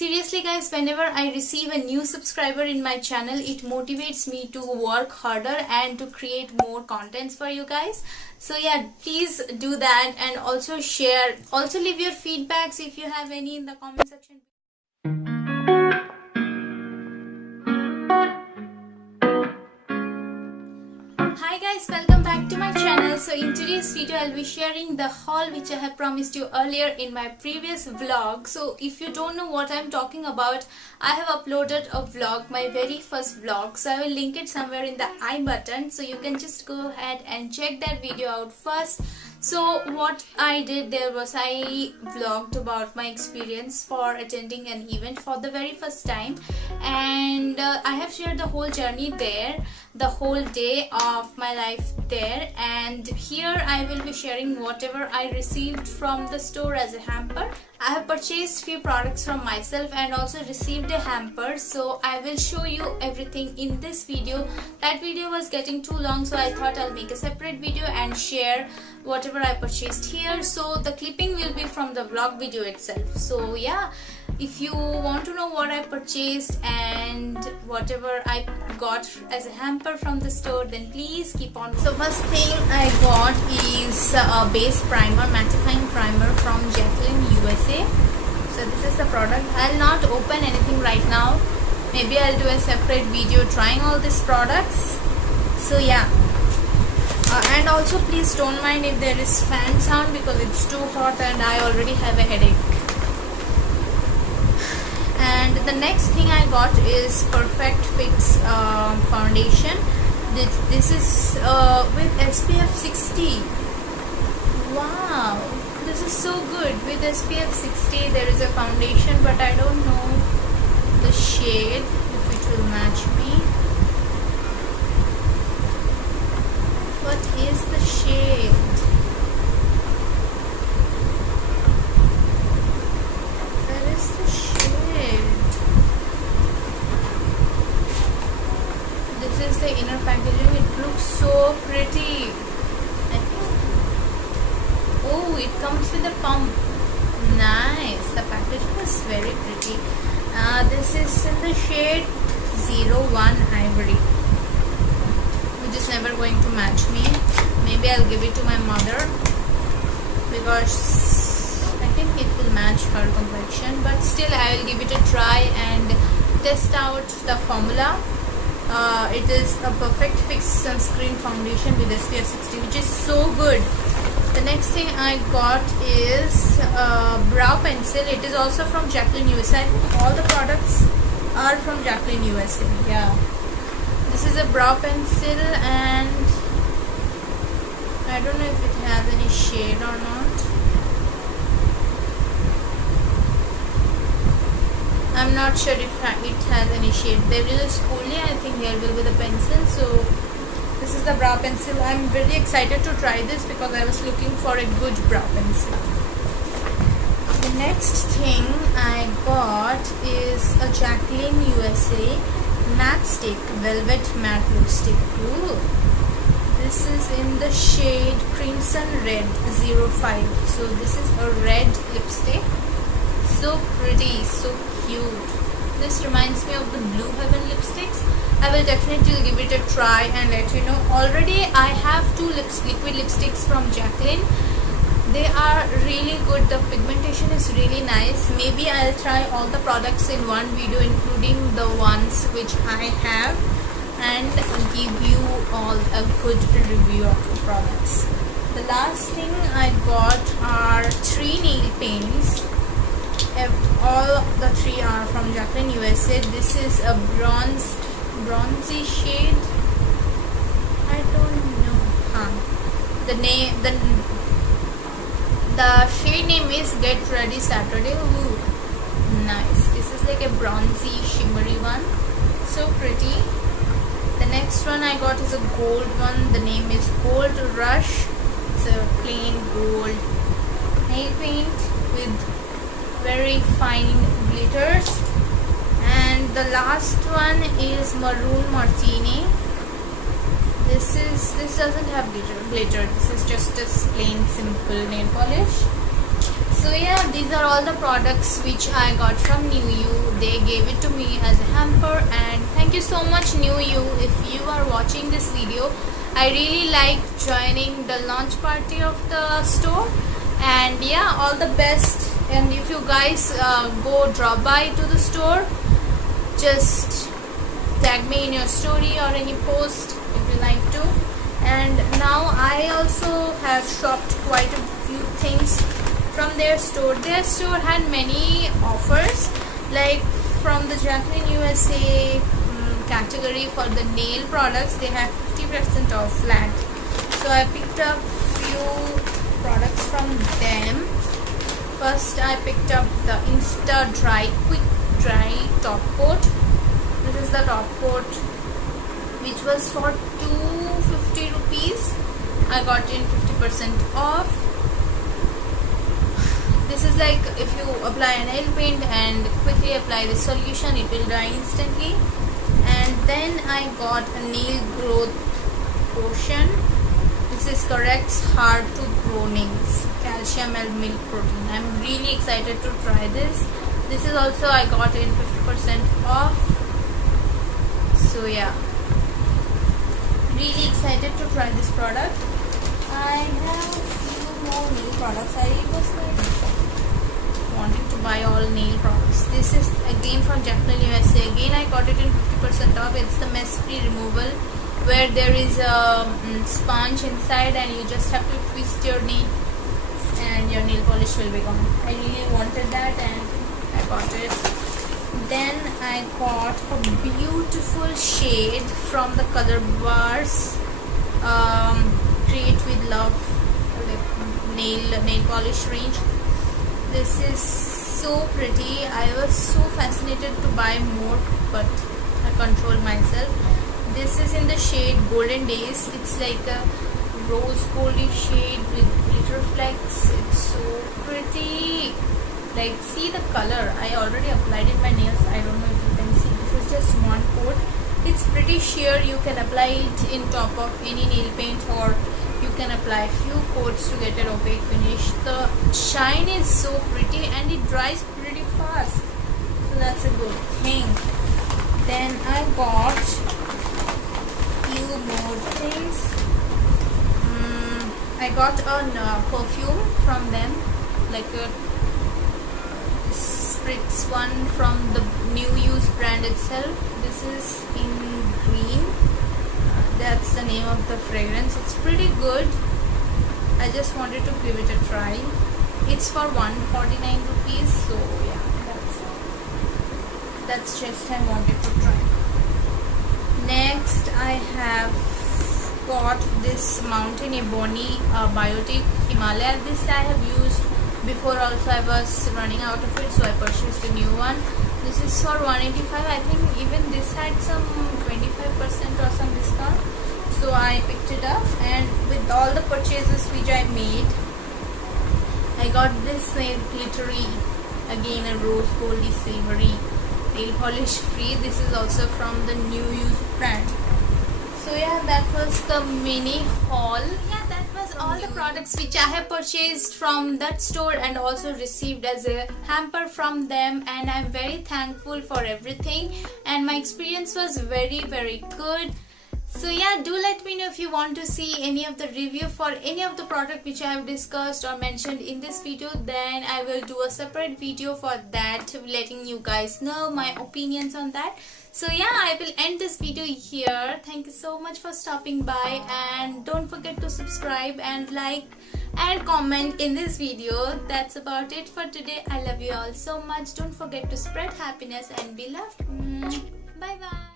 Seriously guys, whenever I receive a new subscriber in my channel, it motivates me to work harder and to create more contents for you guys. So yeah, please do that and also share. Also leave your feedbacks if you have any in the comment section. Hi guys, welcome back to my channel. So in today's video I'll be sharing the haul which I have promised you earlier in my previous vlog. So if you don't know what I'm talking about, I have uploaded a vlog, my very first vlog, so I will link it somewhere in the I button, so you can just go ahead and check that video out first. So what I did there was I vlogged about my experience for attending an event for the very first time, and I have shared the whole journey there, the whole day of my life there, and here I will be sharing whatever I received from the store as a hamper. I have purchased few products from myself and also received a hamper, so I will show you everything in this video. That video was getting too long, so I thought I'll make a separate video and share whatever I purchased here. So the clipping will be from the vlog video itself. So yeah, if you want to know what I purchased and whatever I got as a hamper from the store, then please keep on. So first thing I got is a base primer, mattifying primer from Jacqueline USA. So this is the product. I'll not open anything right now. Maybe I'll do a separate video trying all these products. So yeah. And also please don't mind if there is fan sound because it's too hot and I already have a headache. And the next thing I got is Perfect Fix foundation. This is with SPF 60. Wow, this is so good. With SPF 60 there is a foundation, but I don't know the shade, if it will match me. What is the shade? Where is the shade? This is the inner packaging. It looks so pretty. I think. Oh, it comes with a pump. Nice. The packaging is very pretty. This is in the shade 01 Ivory. Which is never going to match me. Maybe I'll give it to my mother because I think it will match her complexion, but still I will give it a try and test out the formula. It is a Perfect Fix sunscreen foundation with SPF 60, which is so good. The next thing I got is brow pencil. It is also from Jacqueline USA. I think all the products are from Jacqueline USA. Yeah. This is a brow pencil and I don't know if it has any shade or not. I'm not sure if it has any shade. There is a spoolie, I think here will be the pencil. So this is the brow pencil. I'm very excited to try this because I was looking for a good brow pencil. The next thing I got is a Jacqueline USA matte stick, velvet matte lipstick. Ooh. This is in the shade Crimson Red 05. So this is a red lipstick. So pretty, so cute. This reminds me of the Blue Heaven lipsticks. I will definitely give it a try and let you know. Already I have two liquid lipsticks from Jacqueline. They are really good. The pigmentation is really nice. Maybe I'll try all the products in one video, including the ones which I have, and give you all a good review of the products. The last thing I got are 3 nail paints. All the 3 are from Jacqueline USA. This is a bronzy shade. I don't know. The shade name is Get Ready Saturday. Ooh, nice. This is like a bronzy shimmery one. So pretty. The next one I got is a gold one. The name is Gold Rush. It's a plain gold nail paint with very fine glitters. And the last one is Maroon Martini. This doesn't have glitter. This is just a plain simple nail polish. So yeah, these are all the products which I got from NewU. They gave it to me as a hamper, and thank you so much NewU. If you are watching this video, I really like joining the launch party of the store, and yeah, all the best. And if you guys go drop by to the store, just tag me in your story or any post if you like to. And now I also have shopped quite a few things from their store. Their store had many offers, like from the Jacqueline USA category for the nail products, they have 50% off flat. So I picked up few products from them. First I picked up the Insta Dry Quick Dry Top Coat. This is the top coat which was for 250 rupees. I got it in 50% off. This is like if you apply a nail paint and quickly apply the solution, it will dry instantly. And then I got a nail growth potion. This is corrects hard to grow nails, calcium and milk protein. I'm really excited to try this. This is also I got in 50% off. So yeah, really excited to try this product. I have a few more nail products. I was like wanting to buy all nail products. This is again from Jacqueline USA. Again I got it in 50% off. It's the mess free removal, where there is a sponge inside and you just have to twist your nail and your nail polish will be gone. I really wanted that and I got it. Then I got a beautiful shade from the Color Bars Create with Love nail polish range. This is so pretty. I was so fascinated to buy more, but I controlled myself. This is in the shade Golden Days. It's like a rose goldy shade with glitter flecks. It's so pretty. Like, see the color. I already applied in my nails. I don't know if you can see. This is just one coat. It's pretty sheer. You can apply it in top of any nail paint, or you can apply a few coats to get an opaque finish. The shine is so pretty and it dries pretty fast. So that's a good thing. Then I got few more things. I got a perfume from them, like a spritz one from the NewU brand itself. This is in green. That's the name of the fragrance. It's pretty good. I just wanted to give it a try. It's for 149 rupees. So yeah, that's just I wanted to try. Next I have got this Mountain Ebony Biotic Himalaya. This I have used before also. I was running out of it, so I purchased a new one. This is for 185. I think even this had some 25% or some discount, so I picked it up. And with all the purchases which I made, I got this nail glittery, again a rose goldy savory nail polish free. This is also from the NewU brand. So yeah, that was the mini haul. Yeah, that was all the products which I have purchased from that store and also received as a hamper from them, and I'm very thankful for everything, and my experience was very good. So yeah, do let me know if you want to see any of the review for any of the product which I have discussed or mentioned in this video. Then I will do a separate video for that, letting you guys know my opinions on that. So yeah, I will end this video here. Thank you so much for stopping by, and don't forget to subscribe and like and comment in this video. That's about it for today. I love you all so much. Don't forget to spread happiness and be loved. Bye bye.